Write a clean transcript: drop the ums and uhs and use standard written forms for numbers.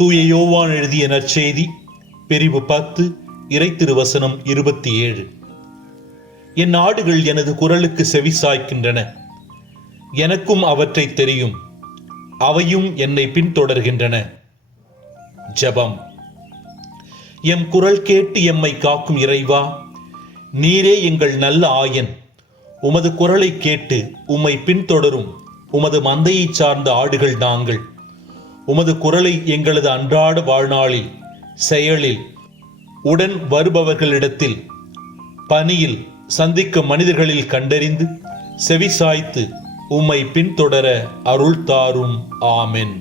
தூய யோவான் எழுதிய நற்செய்தி பிரிவு 10 இறைத்திருவசனம் 27. என் ஆடுகள் எனது குரலுக்கு செவிசாய்க்கின்றன, எனக்கும் அவற்றை தெரியும், அவையும் என்னை பின்தொடர்கின்றன. ஜெபம். எம் குரல் கேட்டு எம்மை காக்கும் இறைவா, நீரே எங்கள் நல்ல ஆயன். உமது குரலை கேட்டு உம்மை பின்தொடரும் உமது மந்தையை சார்ந்த ஆடுகள் நாங்கள். உமது குரலை எங்களது அன்றாட வாழ்நாளில், செயலில், உடன் வருபவர்களிடத்தில், பணியில் சந்திக்கும் மனிதர்களில் கண்டறிந்து செவிசாய்த்து உம்மை பின்தொடர அருள் தாரும். ஆமென்.